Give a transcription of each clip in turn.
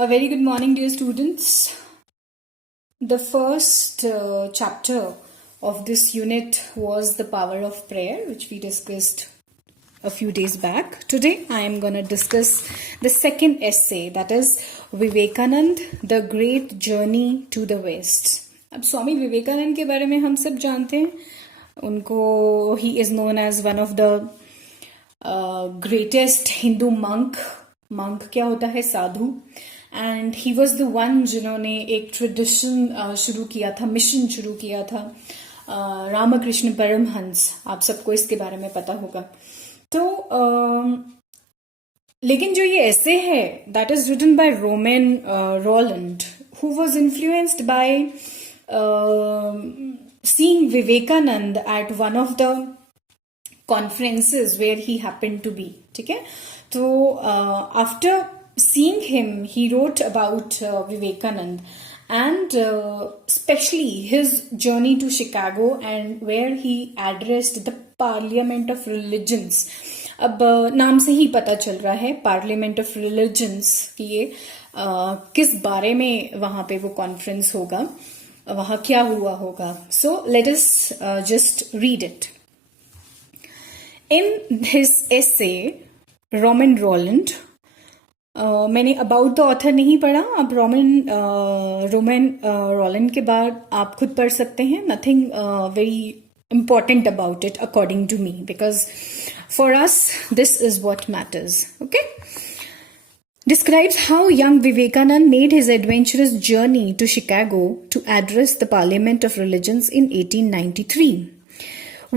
A very good morning, dear students. The first chapter of this unit was the power of prayer, which we discussed a few days back. Today, I am going to discuss the second essay, that is Vivekanand, the Great Journey to the West. अब स्वामी विवेकानंद के बारे में हम सब जानते हैं. उनको he is known as one of the greatest Hindu monk क्या होता है? साधु. And he was the one जिन्होंने एक ट्रेडिशन शुरू किया था, मिशन शुरू किया था, रामकृष्ण परमहंस. आप सबको इसके बारे में पता होगा. तो लेकिन जो ये ऐसे है, that is written by Romain Rolland, who was influenced by seeing Vivekananda at one of the conferences where he happened to be. ठीक है. तो after seeing him, he wrote about Vivekanand and especially his journey to Chicago and where he addressed the Parliament of Religions. अब नाम से ही पता चल रहा है Parliament of Religions कि ये किस बारे में वहाँ पे वो कॉन्फ्रेंस होगा, वहाँ क्या हुआ होगा. So let us just read it. In his essay, Roman Roland, मैंने अबाउट द ऑथर नहीं पढ़ा. अब रोमन रोलैंड के बाद आप खुद पढ़ सकते हैं. Nothing very important about it according to me, because for us this is what matters. Okay. Describes how young Vivekanand made his adventurous journey to Chicago to address the Parliament of Religions in 1893.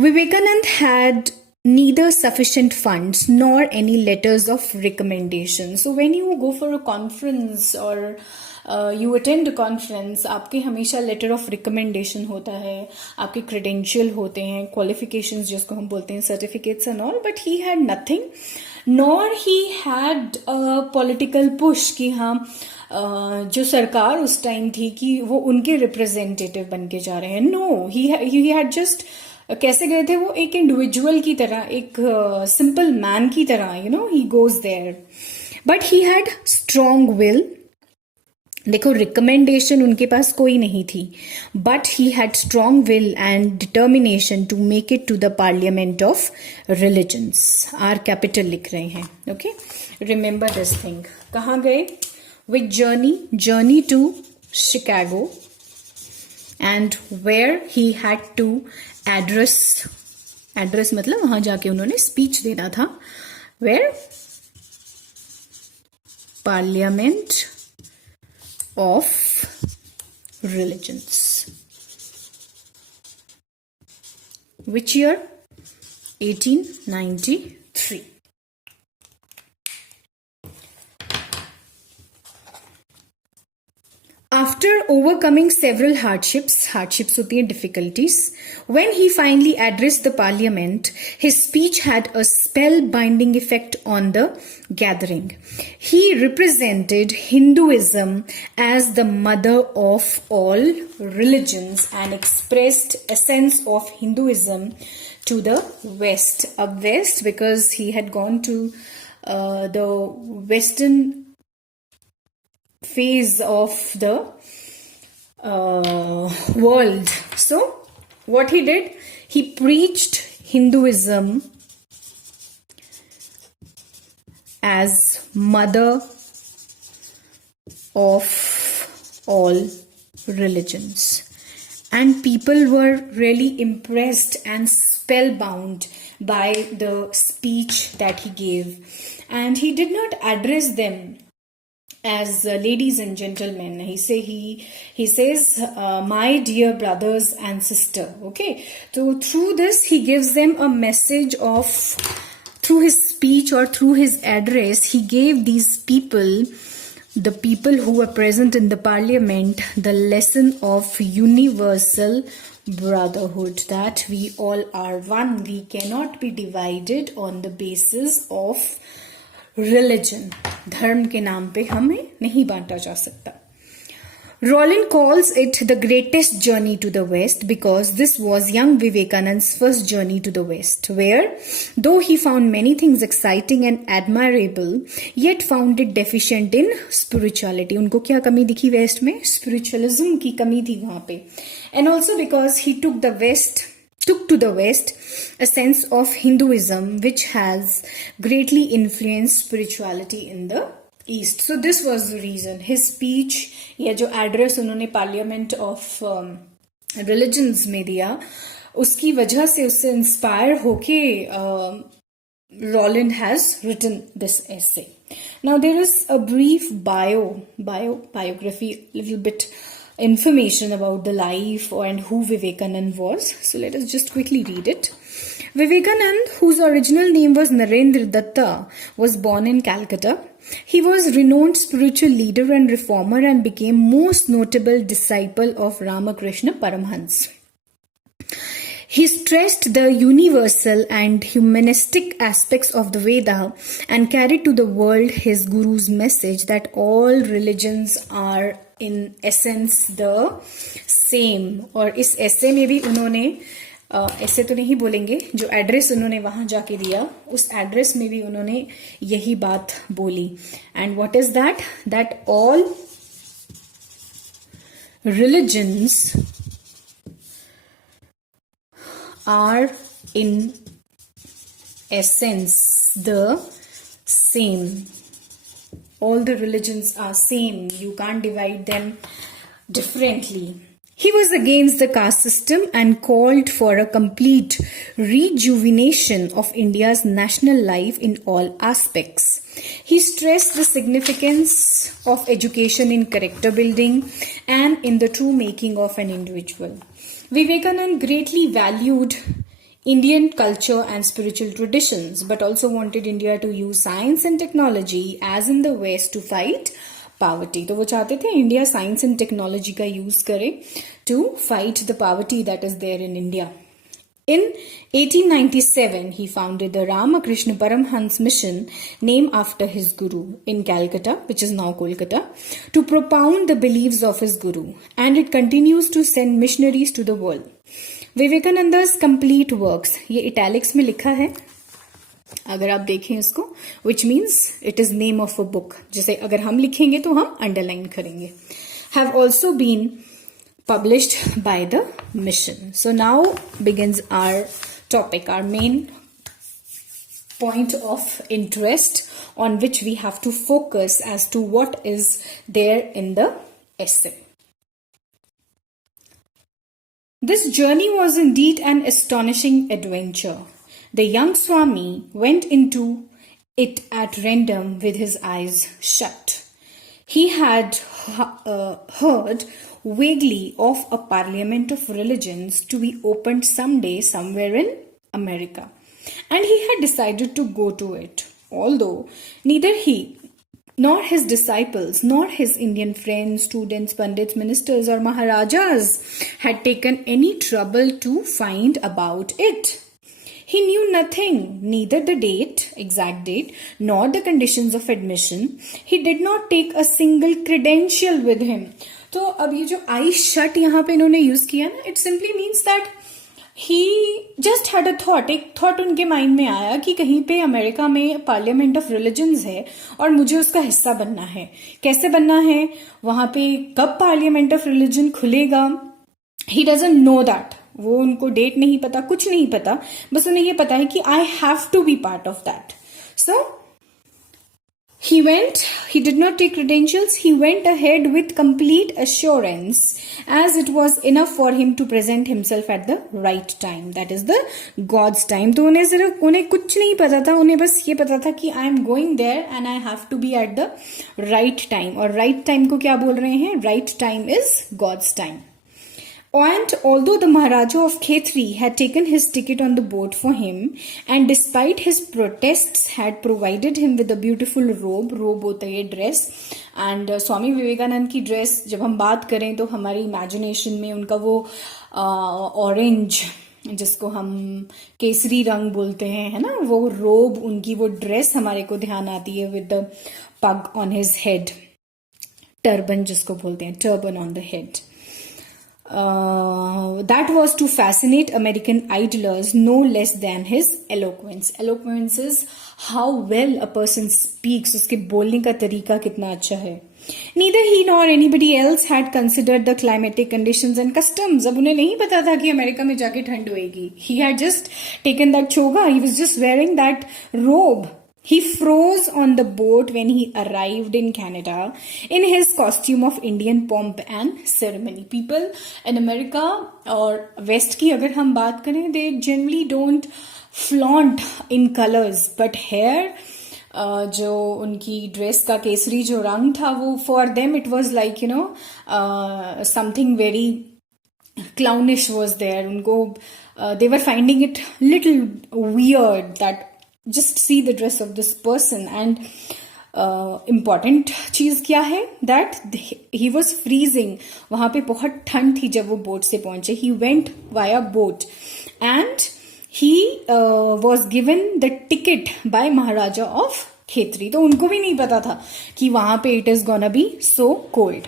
Vivekanand had neither sufficient funds nor any letters of recommendation. So when you go for a conference or you attend a conference, आपके हमेशा letter of recommendation होता है, आपके credential होते हैं, qualifications जिसको हम बोलते हैं, certificates and all, but he had nothing, nor he had a political push कि हाँ जो सरकार उस टाइम थी कि वो उनके रिप्रेजेंटेटिव बन के जा रहे हैं. नो, he had just कैसे गए थे वो? एक इंडिविजुअल की तरह, एक सिंपल मैन की तरह, you know, he goes there. But he had strong will. देखो, रिकमेंडेशन उनके पास कोई नहीं थी, but he had strong will and determination to make it to the parliament of religions. R capital लिख रहे हैं. Okay, remember this thing. कहाँ गए? With journey to Chicago, and where he had to address मतलब वहां जाके उन्होंने speech देना था. Where? Parliament of religions. Which year? 1893. After overcoming several hardships होती हैं difficulties, when he finally addressed the parliament, his speech had a spellbinding effect on the gathering. He represented Hinduism as the mother of all religions and expressed essence of Hinduism to the West. West because he had gone to the Western phase of the world. So what he did, he preached Hinduism as mother of all religions, and people were really impressed and spellbound by the speech that he gave. And he did not address them as ladies and gentlemen. He says my dear brothers and sister. Okay, so through this he gives them a message of, through his speech or through his address, he gave these people, the people who were present in the parliament, the lesson of universal brotherhood, that we all are one. We cannot be divided on the basis of religion. धर्म के नाम पे हमें नहीं बांटा जा सकता. Rollin calls it the greatest journey to the West because this was young Vivekananda's first journey to the West, where, though he found many things exciting and admirable, yet found it deficient in spirituality. उनको क्या कमी दिखी waste में? Spiritualism की कमी थी वहाँ पे. And also because he took to the West a sense of Hinduism which has greatly influenced spirituality in the East. So this was the reason. His speech या जो एड्रेस उन्होंने पार्लियामेंट ऑफ रिलीजन्स में दिया, उसकी वजह से उससे inspire होके Rollin has written this essay. Now there is a brief biography, little bit information about the life and who Vivekanand was. So let us just quickly read it. Vivekanand, whose original name was Narendra Datta, was born in Calcutta. He was a renowned spiritual leader and reformer and became most notable disciple of Ramakrishna Paramhans. He stressed the universal and humanistic aspects of the Veda and carried to the world his guru's message that all religions are in essence the same. और इस essay में भी उन्होंने ऐसे तो नहीं बोलेंगे, जो एड्रेस उन्होंने वहां जाके दिया उस एड्रेस में भी उन्होंने यही बात बोली. And what is that all religions are in essence the same. All the religions are same. You can't divide them differently. He was against the caste system and called for a complete rejuvenation of India's national life in all aspects. He stressed the significance of education in character building and in the true making of an individual. Vivekananda greatly valued Indian culture and spiritual traditions, but also wanted India to use science and technology as in the West to fight poverty. तो वो चाहते थे India science and technology का use करे to fight the poverty that is there in India. In 1897, he founded the Ramakrishna Paramhans Mission, named after his guru, in Calcutta, which is now Kolkata, to propound the beliefs of his guru, and it continues to send missionaries to the world. Vivekananda's complete works, ये italics में लिखा है, अगर आप देखें इसको, which means it is name of a book, जैसे अगर हम लिखेंगे तो हम underline करेंगे, have also been published by the mission. So now begins our topic, our main point of interest on which we have to focus as to what is there in the essay. This journey was indeed an astonishing adventure. The young Swami went into it at random with his eyes shut. He had heard vaguely of a parliament of religions to be opened someday somewhere in America, and he had decided to go to it, although neither he nor his disciples nor his Indian friends, students, pandits, ministers or maharajas had taken any trouble to find about it. He knew nothing, neither the exact date, nor the conditions of admission. He did not take a single credential with him. तो अब ये जो I shut यहाँ पे इन्होंने use किया ना, it simply means that he just had a thought, एक थॉट उनके माइंड में आया कि कहीं पे अमेरिका में पार्लियामेंट ऑफ रिलीजन्स है और मुझे उसका हिस्सा बनना है. कैसे बनना है, वहां पे कब पार्लियामेंट ऑफ रिलीजन खुलेगा, ही डजंट नो दैट. वो उनको डेट नहीं पता, कुछ नहीं पता, बस उन्हें ये पता है कि I have to be part of that. So he did not take credentials, he went ahead with complete assurance, as it was enough for him to present himself at the right time, that is the God's time. तो उन्हें कुछ नहीं पता था, उन्हें बस ये पता था कि I am going there and I have to be at the right time. और right time को क्या बोल रहे हैं, right time is God's time. And although the Maharaja of Khetri had taken his ticket on the boat for him, and despite his protests had provided him with a beautiful robe होता है dress, and Swami Vivekananda की dress जब हम बात करें तो हमारी imagination में उनका वो ऑरेंज, जिसको हम केसरी रंग बोलते हैं, है ना, वो रोब, उनकी वो ड्रेस हमारे को ध्यान आती है, विद द पग ऑन हिज हेड. टर्बन जिसको बोलते हैं, turban on the head. That was to fascinate American idlers no less than his eloquence. Eloquence is how well a person speaks. उसके बोलने का तरीका कितना अच्छा है. Neither he nor anybody else had considered the climatic conditions and customs. अब उन्हें नहीं पता था कि अमेरिका में जाके ठंड होएगी. He had just taken that choga. He was just wearing that robe. He froze on the boat when he arrived in Canada in his costume of Indian pomp and ceremony. People in America और West की अगर हम बात करें, they generally don't flaunt in colors, but here जो उनकी dress का केसरी जो रंग था वो for them it was like something very clownish was there. उनको they were finding it little weird that just see the dress of this person. And important चीज क्या है, that he was freezing. वहां पे बहुत ठंड थी जब वो बोट से पहुंचे. He went via boat and he was given the ticket by Maharaja of Khetri. तो उनको भी नहीं पता था कि वहां पे it is gonna be so cold.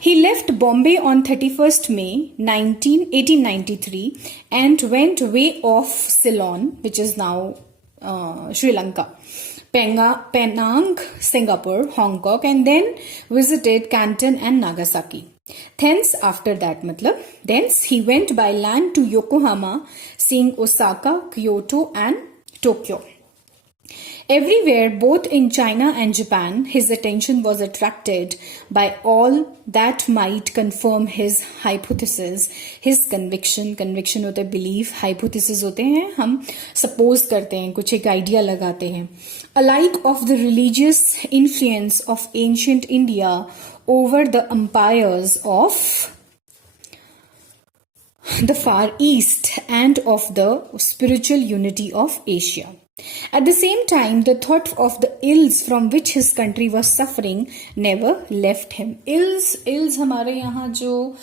He left Bombay on 31st May 1893 and went way off Ceylon, which is now Sri Lanka, Penang, Singapore, Hong Kong, and then visited Canton and Nagasaki. Thence, after that, thence he went by land to Yokohama, seeing Osaka, Kyoto, and Tokyo. Everywhere, both in China and Japan, his attention was attracted by all that might confirm his hypothesis, his conviction. Conviction होता है belief, hypothesis होते हैं हम suppose करते हैं, कुछ एक idea लगाते हैं. Alike of the religious influence of ancient India over the empires of the Far East and of the spiritual unity of Asia. At the same time, the thought of the ills from which his country was suffering never left him. Ills हमारे यहाँ जो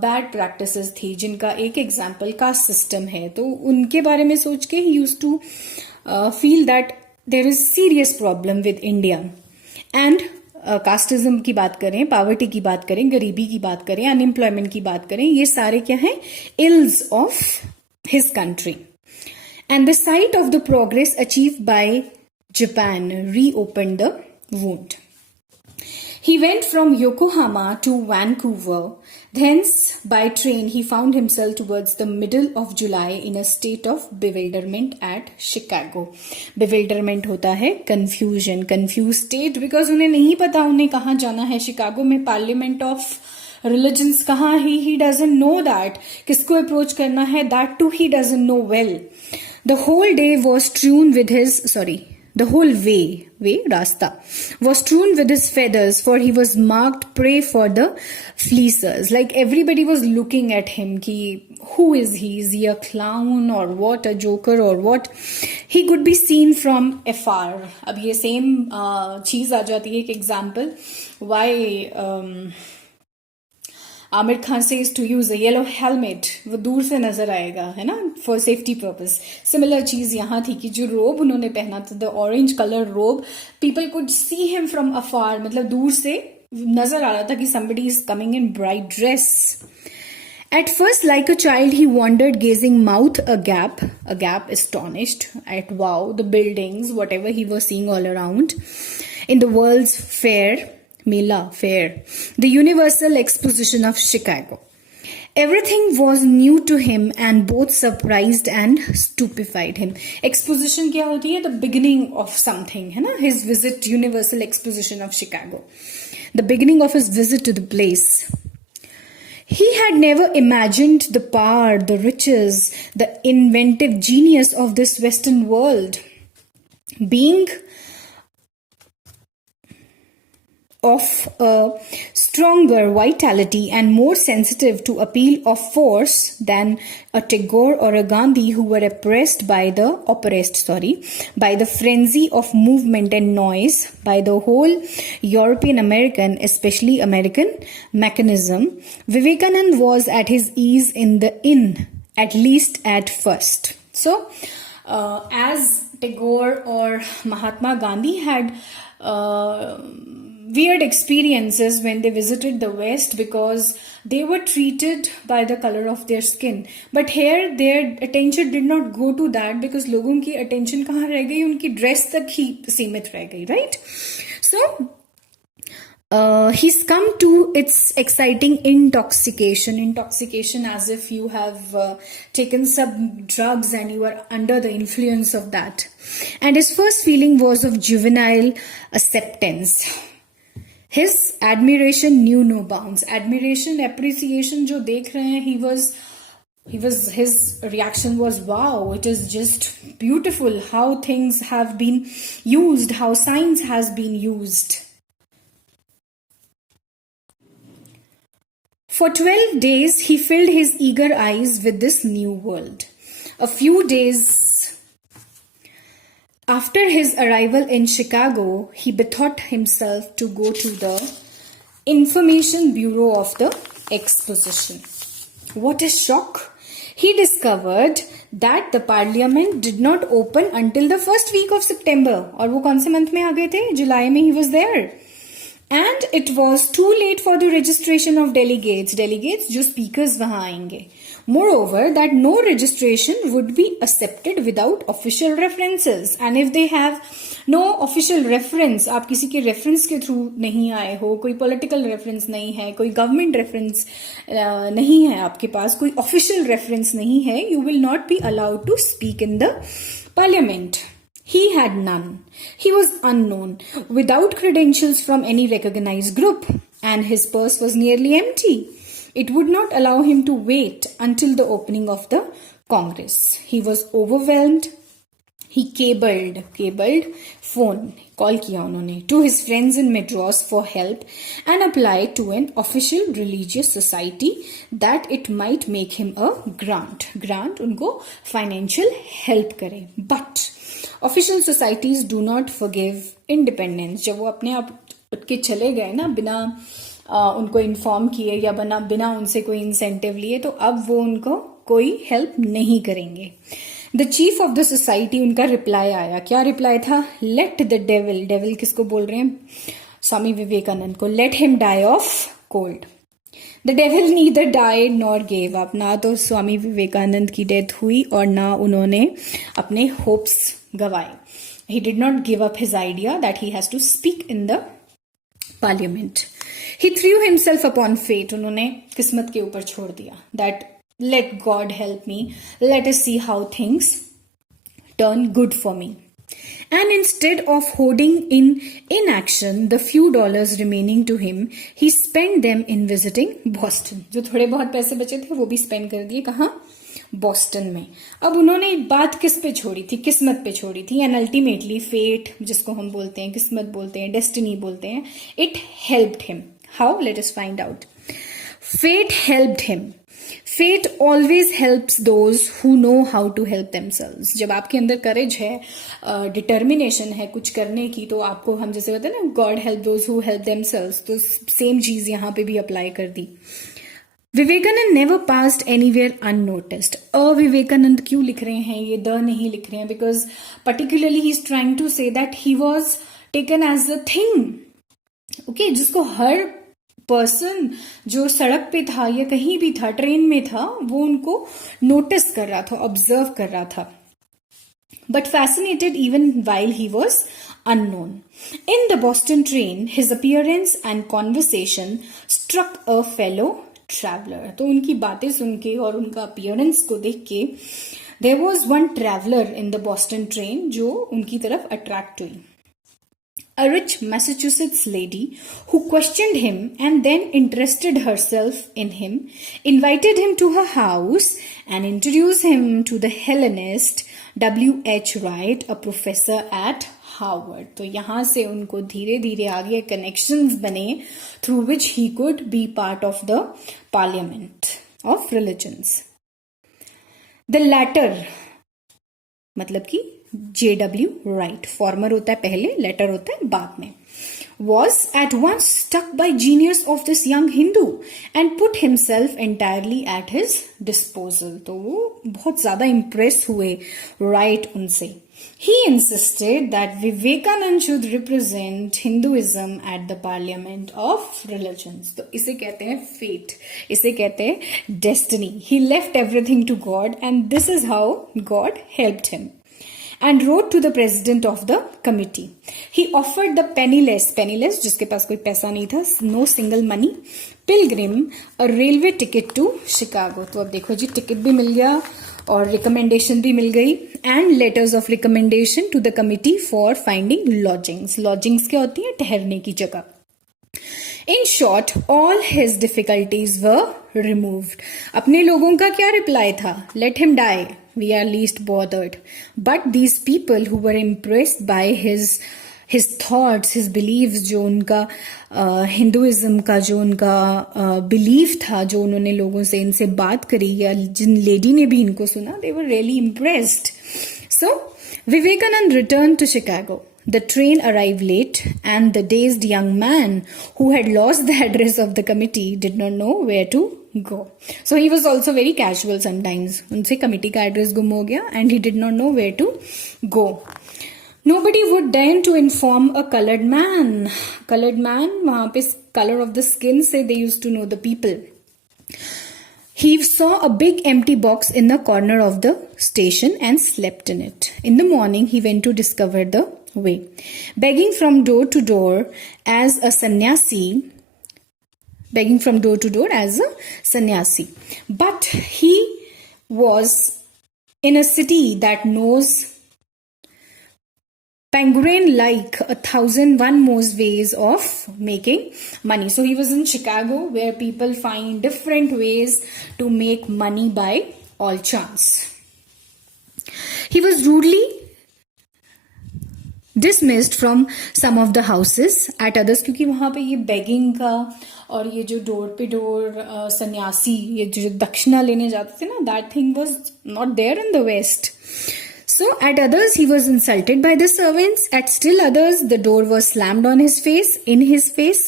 bad practices थी, जिनका एक example caste system है, तो उनके बारे में सोच के he used to feel that there is serious problem with India. And casteism की बात करें, पावर्टी की बात करें, गरीबी की बात करें, अनएम्प्लॉयमेंट की बात करें, ये सारे क्या हैं, ills of his country. And the sight of the progress achieved by Japan reopened the wound. He went from Yokohama to Vancouver. Thence, by train, he found himself towards the middle of July in a state of bewilderment at Chicago. Bewilderment होता है confusion, confused state, because उन्हें नहीं पता उन्हें कहाँ जाना है. Chicago में पार्लियामेंट ऑफ रिलीजन्स कहाँ है, he doesn't know that. किसको अप्रोच करना है, that too he doesn't know well. The whole day was strewn with his, the whole way, rasta, was strewn with his feathers, for he was marked prey for the fleecers. Like everybody was looking at him, ki, who is he? Is he a clown or what? A joker or what? He could be seen from afar. अब ये same चीज आ जाती है एक example. Why Aamir Khan से use to use a yellow helmet, वो दूर से नजर आएगा, है ना, फॉर सेफ्टी पर्पस. सिमिलर चीज यहाँ थी कि जो रोब उन्होंने पहना था, the orange colour robe, people could see him from afar, मतलब दूर से नजर आ रहा था कि somebody is coming in bright dress. At first, like a child, he wandered, gazing mouth agape, astonished at wow, the buildings, whatever he was seeing all around, in the world's fair, Mela Fair, the Universal Exposition of Chicago. Everything was new to him and both surprised and stupefied him. Exposition क्या होती है? The beginning of something, है ना? His visit, Universal Exposition of Chicago. The beginning of his visit to the place. He had never imagined the power, the riches, the inventive genius of this Western world. Being of a stronger vitality and more sensitive to appeal of force than a Tagore or a Gandhi, who were oppressed by the frenzy of movement and noise, by the whole European American, especially American mechanism, Vivekanand was at his ease in the inn, at least at first. So, as Tagore or Mahatma Gandhi had weird experiences when they visited the West because they were treated by the color of their skin. But here their attention did not go to that because लोगों की attention कहाँ रह गई, उनकी dress तक ही सीमित रह गई, right? So he's come to its exciting intoxication as if you have taken some drugs and you are under the influence of that. And his first feeling was of juvenile acceptance. His admiration knew no bounds. Admiration, appreciation जो देख रहे हैं, his reaction was, wow, it is just beautiful how things have been used, how science has been used. For 12 days, he filled his eager eyes with this new world. A few days after his arrival in Chicago, he bethought himself to go to the Information Bureau of the Exposition. What a shock! He discovered that the parliament did not open until the first week of September. और वो कौन से month में आ गए थे? जुलाई में he was there. And it was too late for the registration of delegates. Delegates जो speakers वहाँ आएंगे. Moreover, that no registration would be accepted without official references. And if they have no official reference, आप किसी के reference के through नहीं आए हो, कोई political reference नहीं है, कोई government reference नहीं है आपके पास, कोई official reference नहीं है, you will not be allowed to speak in the parliament. He had none. He was unknown, without credentials from any recognized group, and his purse was nearly empty. It would not allow him to wait until the opening of the Congress. He was overwhelmed. He cabled, phone, call किया उन्होंने to his friends in Madras for help and applied to an official religious society that it might make him a grant. Grant उनको financial help करे. But official societies do not forgive independence. जब वो अपने आप उठ के चले गए ना बिना उनको इन्फॉर्म किए या बिना उनसे कोई इंसेंटिव लिए, तो अब वो उनको कोई हेल्प नहीं करेंगे. The chief of the society, उनका रिप्लाई आया. क्या रिप्लाई था? लेट द डेविल, डेविल किसको बोल रहे हैं? स्वामी विवेकानंद को. Let him die of cold. The devil neither died nor gave up. ना तो स्वामी विवेकानंद की डेथ हुई और ना उन्होंने अपने होप्स गवाए. He did not give up his idea that he has to speak in the parliament. He threw himself upon fate. उन्होंने किस्मत के ऊपर छोड़ दिया. That let God help me. Let us see how things turn good for me. And instead of hoarding in inaction the few dollars remaining to him, he spent them in visiting Boston. जो थोड़े बहुत पैसे बचे थे वो भी spend कर दिए. कहाँ? बॉस्टन में. अब उन्होंने बात किस पे छोड़ी थी? किस्मत पे छोड़ी थी. एंड अल्टीमेटली फेट, जिसको हम बोलते हैं, किस्मत बोलते हैं, डेस्टिनी बोलते हैं, it helped him. How? Let us find out. Fate helped him. Fate always helps those who know how to help themselves. जब आपके अंदर करेज है, डिटर्मिनेशन है कुछ करने की, तो आपको, हम जैसे कहते हैं ना, God help those who help themselves, तो सेम चीज यहां पे भी अप्लाई कर दी. Vivekananda never passed anywhere unnoticed. Vivekananda क्यों लिख रहे हैं? ये द नहीं लिख रहे हैं because particularly he is trying to say that he was taken as the thing. Okay, जिसको हर पर्सन जो सड़क पे था या कहीं भी था, ट्रेन में था, वो उनको नोटिस कर रहा था, ऑब्जर्व कर रहा था. But fascinated even while he was unknown. In the Boston train, his appearance and conversation struck a fellow traveler. तो उनकी बातें सुन के और उनका अपीयरेंस को देख के there was one traveler in the Boston train जो उनकी तरफ अट्रैक्ट हुई. A rich Massachusetts lady who questioned him and then interested herself in him, invited him to her house and introduced him to the Hellenist W.H. Wright, a professor at Harvard. तो यहाँ से उनको धीरे धीरे आगे connections बने through which he could be part of the Parliament of Religions. The latter मतलब कि J.W. Wright, फॉर्मर होता है पहले, लेटर होता है बाद में, was at once struck by genius of this young Hindu and put himself entirely at his disposal. तो वो बहुत ज्यादा इम्प्रेस हुए राइट उनसे. He insisted that Vivekanand should represent Hinduism at the Parliament of Religions. तो इसे कहते हैं fate, इसे कहते हैं destiny. He left everything to God, and this is how God helped him. And wrote to the president of the committee. He offered the penniless जिसके पास कोई पैसा नहीं था, no single money, pilgrim a railway ticket to Chicago. तो अब देखो जी, ticket भी मिल गया और रिकमेंडेशन भी मिल गई, and letters of recommendation to the committee for finding lodgings. Lodgings क्या होती है? ठहरने की जगह. In short all his difficulties were removed. अपने लोगों का क्या रिप्लाई था? Let him die, we are least bothered. But these people who were impressed by his thoughts, his beliefs, जो उनका हिंदुइज्म का जो उनका बिलीफ था, जो उन्होंने लोगों से इनसे बात करी या जिन लेडी ने भी इनको सुना, they were really impressed. So Vivekananda return to Chicago. The train arrived late, and the dazed young man who had lost the address of the committee did not know where to go. So he was also very casual sometimes. उनसे committee का address गुम हो गया, and he did not know where to go. Nobody would deign to inform a colored man. Colored man, वहाँ पे color of the skin से they used to know the people. He saw a big empty box in the corner of the station and slept in it. In the morning, he went to discover the way. Begging from door to door as a sannyasi. But he was in a city that knows penguin like 1,001 more ways of making money. So he was in Chicago, where people find different ways to make money by all chance. He was rudely dismissed from some of the houses at others, क्योंकि वहाँ पे ये begging का और ये जो door पे door सन्यासी, ये जो दक्षिणा लेने जाते थे ना, that thing was not there in the West. So at others he was insulted by the servants. At still others the door was slammed in his face.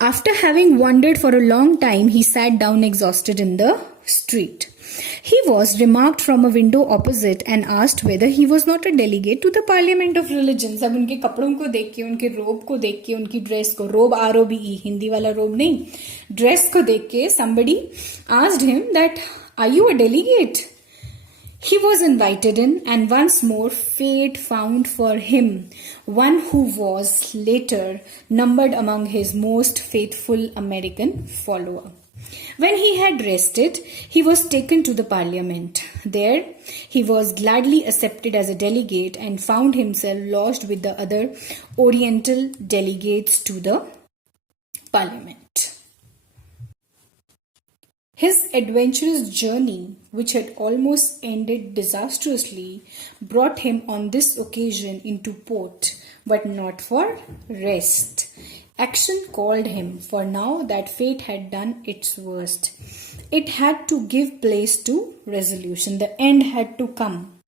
After having wandered for a long time, he sat down exhausted in the street. He was remarked from a window opposite and asked whether he was not a delegate to the Parliament of Religions. अब उनके कपड़ों को देख के, उनके रोब को देख के, उनकी ड्रेस को, रोब ROBE, हिंदी वाला रोब नहीं, ड्रेस को देख के somebody asked him that, are you a delegate? He was invited in, and once more fate found for him one who was later numbered among his most faithful American follower. When he had rested, he was taken to the Parliament. There, he was gladly accepted as a delegate and found himself lodged with the other Oriental delegates to the Parliament. His adventurous journey, which had almost ended disastrously, brought him on this occasion into port, but not for rest. Action called him, for now that fate had done its worst, it had to give place to resolution. The end had to come.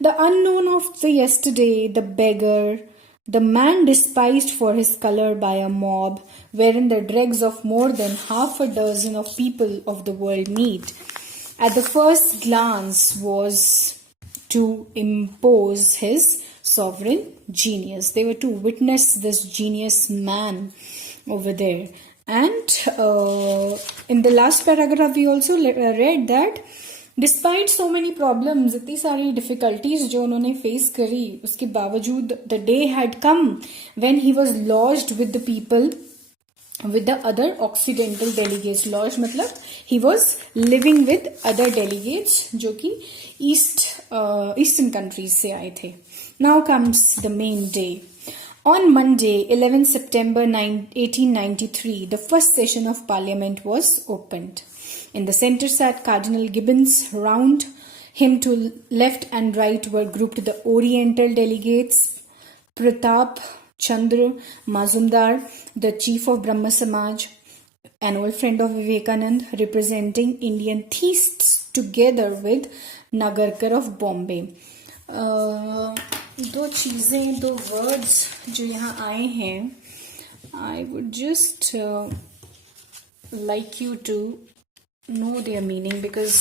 The unknown of the yesterday, the beggar, the man despised for his color by a mob, wherein the dregs of more than half a dozen of people of the world meet, at the first glance was to impose his sovereign genius. They were to witness this genius man over there. And in the last paragraph, we also read that despite so many problems, इतनी सारी difficulties जो उन्होंने face करी, उसके बावजूद the day had come when he was lodged with the people, with the other occidental delegates. Lodge मतलब he was living with other delegates जो कि ईस्टर्न कंट्रीज से आए थे. Now comes the main day. On Monday, 11 September 1893, the first session of Parliament was opened. In the center sat Cardinal Gibbons. Round him to left and right were grouped the Oriental delegates, Pratap Chandra Mazumdar, the chief of Brahma Samaj, an old friend of Vivekanand, representing Indian theists, together with Nagarkar of Bombay. दो चीज़ें, दो words जो यहाँ आए हैं, I would just like you to know their meaning because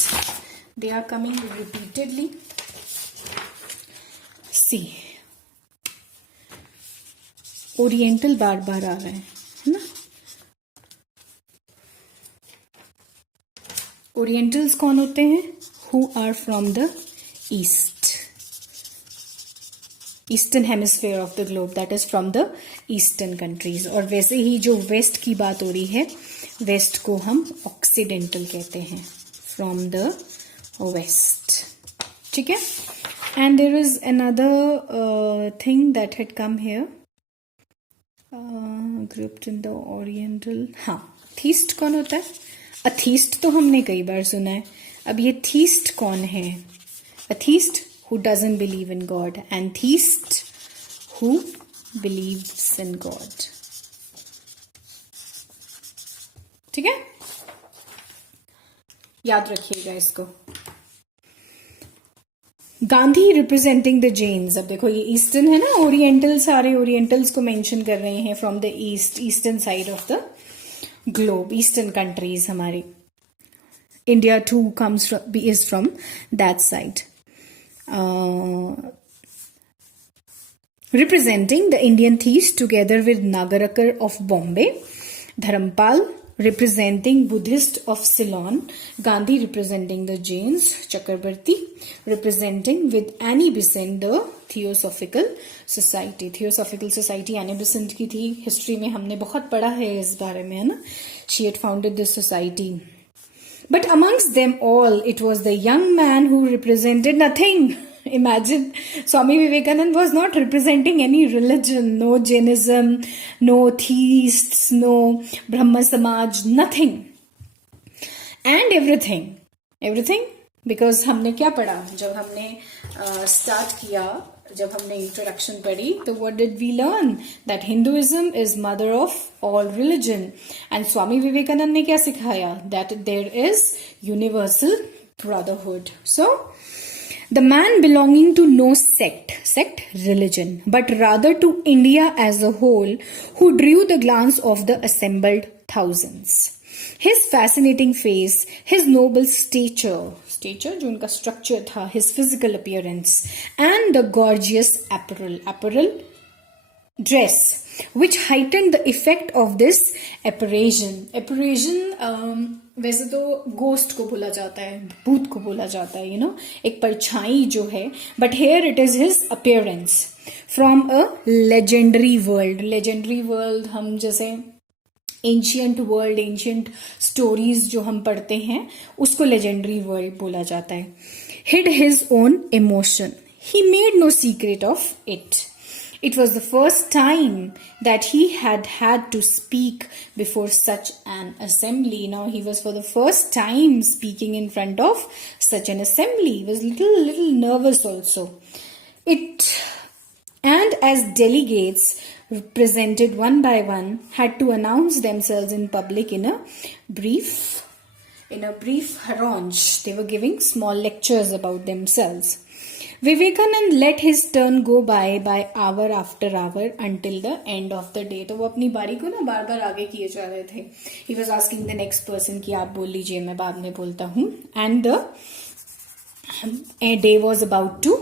they are coming repeatedly. See oriental बार बार आ रहे हैं, है ना। ओरिएंटल्स कौन होते हैं? Who are from the east, eastern hemisphere of the globe, that is from the eastern countries. और वैसे ही जो वेस्ट की बात हो रही है, वेस्ट को हम ऑक्सीडेंटल कहते हैं, फ्रॉम द वेस्ट, ठीक है। And there is another thing that had come here, grouped in the oriental. हाँ, थीस्ट कौन होता है? अथीस्ट तो हमने कई बार सुना है, अब ये थीस्ट कौन है? Atheist who doesn't believe in God, and theist who believes in God, ठीक है, याद रखिएगा इसको। गांधी रिप्रेजेंटिंग द जैन्स, अब देखो ये ईस्टर्न है ना, ओरिएंटल, सारे ओरिएंटल्स को मेंशन कर रहे हैं from the east, eastern side of the globe, eastern countries हमारी, India too comes is from that side. Representing the Indian theists together with Nagarakar of Bombay, Dharampal representing Buddhist of Ceylon, Gandhi representing the Jains, Chakrabarti representing with Annie Besant the Theosophical Society. Theosophical Society Annie Besant की थी, history में हमने बहुत पढ़ा है इस बारे में, है ना। She had founded this society. But amongst them all, it was the young man who represented nothing. Imagine, Swami Vivekananda was not representing any religion, no Jainism, no theists, no Brahma Samaj, nothing. And everything, because हमने क्या पढ़ा जब हमने start किया, जब हमने introduction पढ़ी, तो what did we learn? That Hinduism is mother of all religion. And Swami Vivekananda ने क्या सिखाया? That there is universal brotherhood. So, the man belonging to no sect religion, but rather to India as a whole, who drew the glance of the assembled thousands. His fascinating face, his noble stature जो उनका structure था, his physical appearance, and the gorgeous apparel dress, which heightened the effect of this apparition. वैसे तो ghost को बोला जाता है, भूत को बोला जाता है, एक परछाई जो है, but here it is his appearance from a legendary world. हम जैसे एंशियंट वर्ल्ड, एंशियंट स्टोरीज जो हम पढ़ते हैं, उसको लेजेंडरी वर्ल्ड बोला जाता है। Hid his own emotion, he made no secret of it. It was the first time that he had to speak before such an assembly. Now he was for the first time speaking in front of such an assembly. He was little nervous also. And as delegates presented one by one had to announce themselves in public in a brief harangue. They were giving small lectures about themselves. Vivekananda let his turn go by hour after hour until the end of the day. तो वो अपनी बारी को ना बार बार आगे किए जा रहे थे. He was asking the next person कि आप बोल लीजिए, मैं बाद में बोलता हूँ. And the day was about to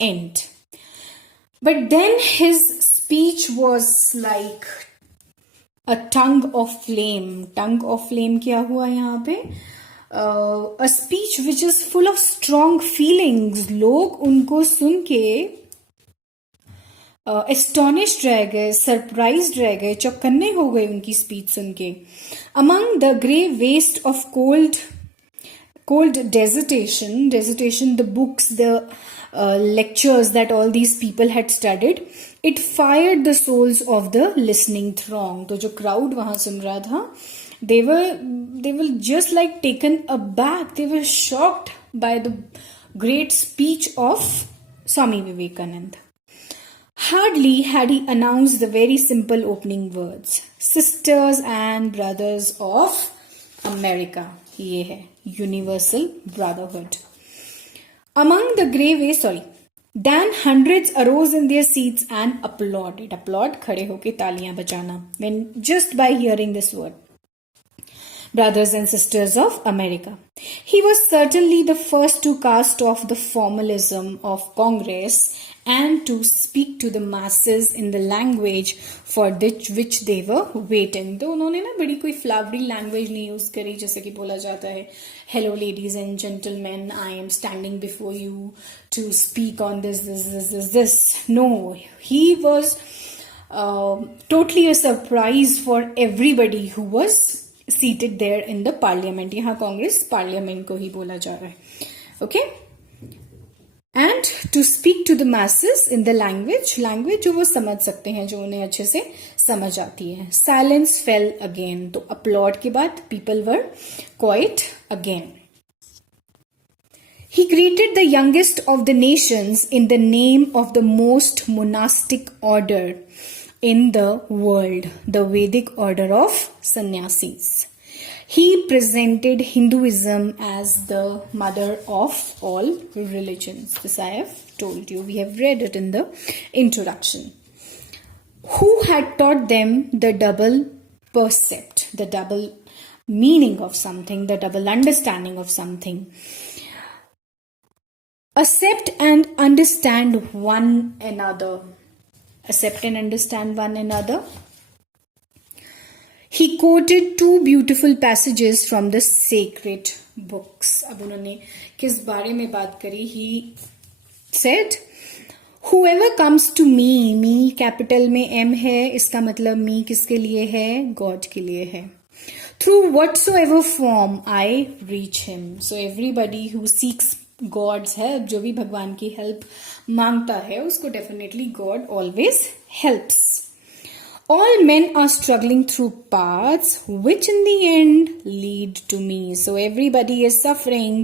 end. But then his speech was like a tongue of flame. Tongue of flame क्या हुआ यहाँ पे? A speech which is full of strong feelings. लोग उनको सुन के astonished रह गए, surprised रह गए, चौकन्ने हो गए उनकी speech सुन के. Among the grey waste of cold dissertation, the books, the lectures that all these people had studied, it fired the souls of the listening throng. तो जो crowd वहां सुन रहा था, they were just like taken aback. They were shocked by the great speech of Swami Vivekananda. Hardly had he announced the very simple opening words, sisters and brothers of America. ये है universal brotherhood. Among the then hundreds arose in their seats and applauded. Applaud, खड़े होके तालियां बजाना, when just by hearing this word. Brothers and sisters of America. He was certainly the first to cast off the formalism of Congress and to speak to the masses in the language for which they were waiting. तो उन्होंने ना बड़ी कोई flowery language नहीं use करी, जैसे कि बोला जाता है hello ladies and gentleman, I am standing before you to speak on this. No, he was totally a surprise for everybody who was seated there in the parliament. यहाँ Congress parliament को ही बोला जा रहा है. Okay, and to speak to the masses in the language जो वो समझ सकते हैं, जो उन्हें अच्छे से समझ आती है. Silence fail again. तो अपलॉड के बाद people were quite again. He greeted the youngest of the nations in the name of the most monastic order in the world, the Vedic order of sannyasis. He presented Hinduism as the mother of all religions. This I have told you. We have read it in the introduction. Who had taught them the double percept, the double meaning of something, the double understanding of something. Accept and understand one another. Accept and understand one another. He quoted two beautiful passages from the sacred books. अब उन्होंने किस बारे में बात करी? He said, whoever comes to me, me capital में M है, इसका मतलब me किसके लिए है? God के लिए है. Through whatsoever form I reach him. So everybody who seeks God's help, जो भी भगवान की हेल्प मांगता है, उसको definitely God always helps. All men are struggling through paths which in the end lead to me. So everybody is suffering,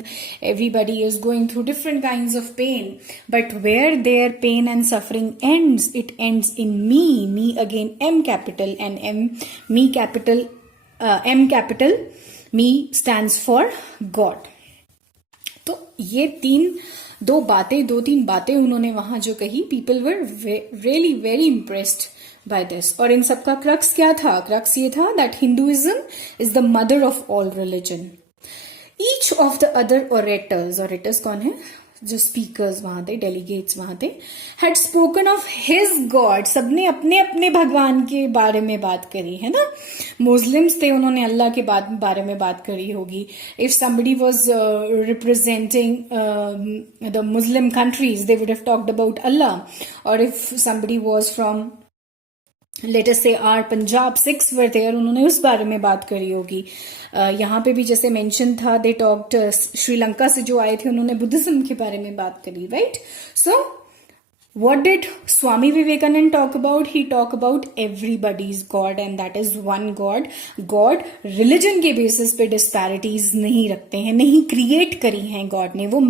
everybody is going through different kinds of pain. But where their pain and suffering ends, it ends in me. Me again, M capital and M, me capital, M capital, me stands for God. तो ये दो तीन बातें उन्होंने वहां जो कही, people were really very impressed by this. और इन सबका क्रक्स क्या था? क्रक्स ये था that Hinduism is the mother of all religion. Each of the other orators कौन है? जो स्पीकर्स वहां थे, डेलीगेट्स वहां थे, had spoken of his God. सबने अपने अपने भगवान के बारे में बात करी है ना. मुस्लिम्स थे, उन्होंने अल्लाह के बारे में बात करी होगी. If somebody was representing the Muslim countries, they would have talked about Allah. Or if somebody was from, let us say, our Punjab, Sikhs were there, उन्होंने उस बारे में बात करी होगी. यहाँ पे भी जैसे मेंशन था, दे टॉक्ड, श्रीलंका से जो आए थे उन्होंने बुद्धिज्म के बारे में बात करी, right. So what did Swami Vivekanand talk about? He talked about everybody's God, and that is one God. God religion के बेसिस पे disparities नहीं रखते हैं, नहीं क्रिएट करी हैं गॉड ने, वो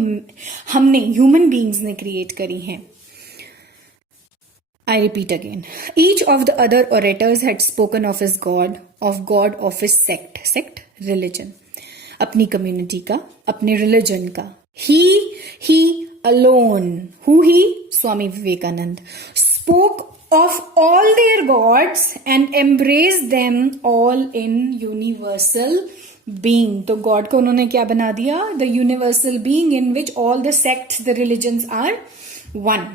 हमने ह्यूमन बींग्स ने क्रिएट करी हैं. I repeat again. Each of the other orators had spoken of his God, of his sect, religion. अपनी community का, अपने religion का. He alone, who he? Swami Vivekanand, spoke of all their gods and embraced them all in universal being. तो God को उन्होंने क्या बना दिया? The universal being in which all the sects, the religions are one.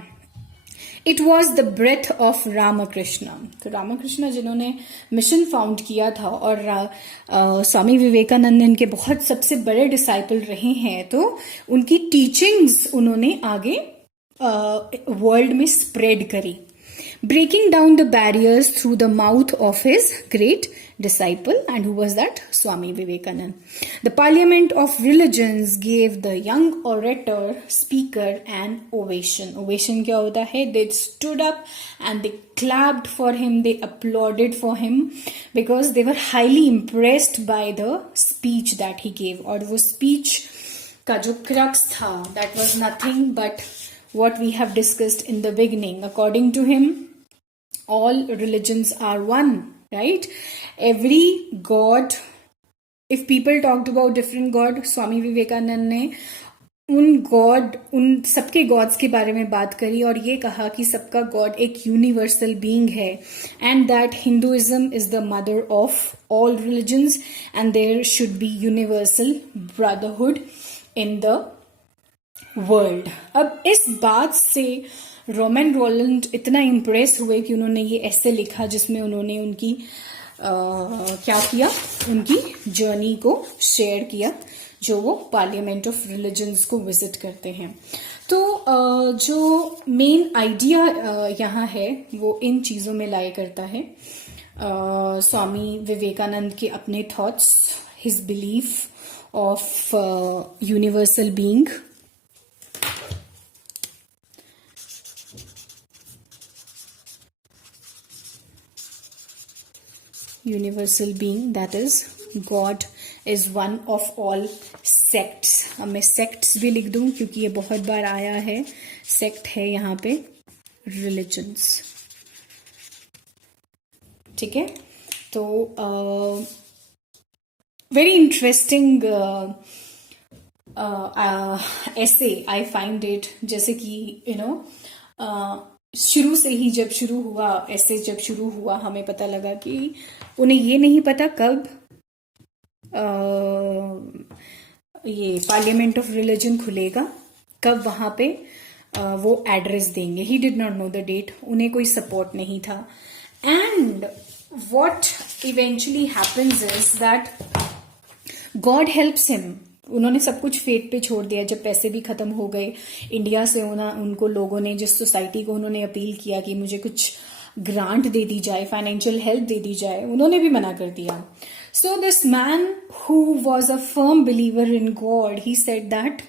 It was the breath of Ramakrishna. तो रामाकृष्ण जिन्होंने mission found किया था, और स्वामी विवेकानंद इनके बहुत सबसे बड़े डिसाइपल रहे हैं, तो उनकी टीचिंग्स उन्होंने आगे वर्ल्ड में स्प्रेड करी. Breaking down the barriers through the mouth of his great disciple, and who was that? Swami Vivekanand. The Parliament of Religions gave the young orator speaker an ovation. Ovation क्या होता है? They stood up and they clapped for him, they applauded for him, because they were highly impressed by the speech that he gave. और वो speech का जो crux था, that was nothing but what we have discussed in the beginning. According to him, all religions are one, right? Every god, if people talked about different god, Swami Vivekanand ने उन सबके God's के बारे में बात करी और ये कहा कि सबका गॉड एक यूनिवर्सल बीइंग है, and that Hinduism is the mother of all religions and there should be universal brotherhood in the world. अब इस बात से रोमन रोलैंड इतना इम्प्रेस हुए कि उन्होंने ये ऐसे लिखा जिसमें उन्होंने उनकी क्या किया, उनकी जर्नी को शेयर किया, जो वो पार्लियामेंट ऑफ रिलीजन्स को विजिट करते हैं। तो जो मेन आइडिया यहाँ है वो इन चीज़ों में लाया करता है। स्वामी विवेकानंद के अपने thoughts, his belief of universal being, universal being, that is God is one of all sects. अब मैं सेक्ट्स भी लिख दूं क्योंकि ये बहुत बार आया है। सेक्ट है यहाँ पे रिलीजन्स, ठीक है। तो वेरी इंटरेस्टिंग ऐसे आई फाइंड इट, जैसे कि शुरू से ही जब शुरू हुआ ऐसे, जब शुरू हुआ हमें पता लगा कि उन्हें ये नहीं पता कब ये पार्लियामेंट ऑफ रिलीजन खुलेगा, कब वहां पे वो एड्रेस देंगे। He did not know the date, उन्हें कोई सपोर्ट नहीं था। And what eventually happens is that God helps him. उन्होंने सब कुछ फेट पे छोड़ दिया। जब पैसे भी खत्म हो गए इंडिया से, उनको लोगों ने, जिस सोसाइटी को उन्होंने अपील किया कि मुझे कुछ ग्रांट दे दी जाए, फाइनेंशियल हेल्प दे दी जाए, उन्होंने भी मना कर दिया। So this man who was a firm believer in God, he said that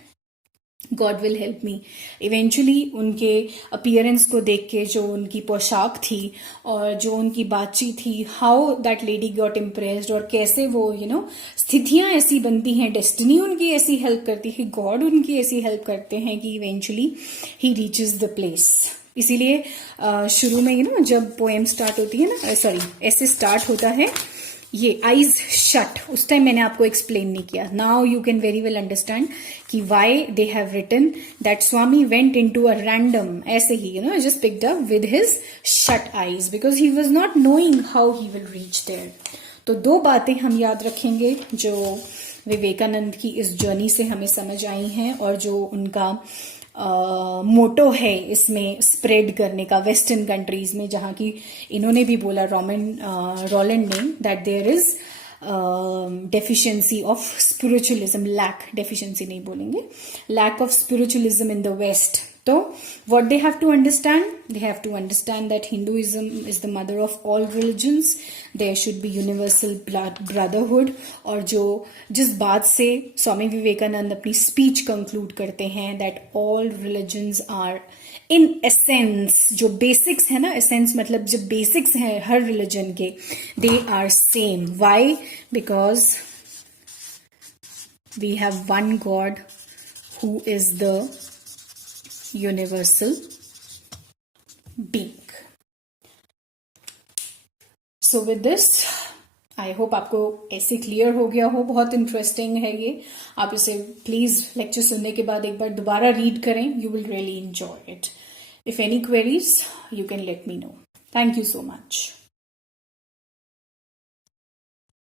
God will help me. Eventually उनके अपीयरेंस को देख के, जो उनकी पोशाक थी और जो उनकी बातचीत थी, how that lady got impressed, और कैसे वो स्थितियां ऐसी बनती हैं, डेस्टिनी उनकी ऐसी हेल्प करती है, गॉड उनकी ऐसी हेल्प करते हैं कि eventually he reaches the place. इसीलिए शुरू में जब पोएम स्टार्ट होती है ना, सॉरी ऐसे स्टार्ट होता है, ये आईज शट, उस टाइम मैंने आपको एक्सप्लेन नहीं किया। Now you can very well understand कि why they have written that Swami went into a random, ऐसे ही just picked up with his shut eyes because he was not knowing how he will reach there. तो दो बातें हम याद रखेंगे जो विवेकानंद की इस जर्नी से हमें समझ आई हैं, और जो उनका मोटो है इसमें स्प्रेड करने का वेस्टर्न कंट्रीज में, जहां की इन्होंने भी बोला रोलैंड ने, that there is deficiency of spiritualism, lack, deficiency नहीं बोलेंगे, lack of spiritualism in the west. तो what they have to understand, they have to understand that Hinduism is the mother of all religions, there should be universal brotherhood। और जिस बात से स्वामी विवेकानंद अपनी speech conclude करते हैं, that all religions are in essence, जो basics है ना, एसेंस मतलब जो बेसिक्स हैं हर रिलीजन के, they are same। why? because we have one God who is the universal being। So with this, I hope आपको ऐसे क्लियर हो गया हो। बहुत इंटरेस्टिंग है ये, आप इसे प्लीज लेक्चर सुनने के बाद एक बार दोबारा रीड करें, you will really enjoy it. If any queries you can let me know. Thank you so much.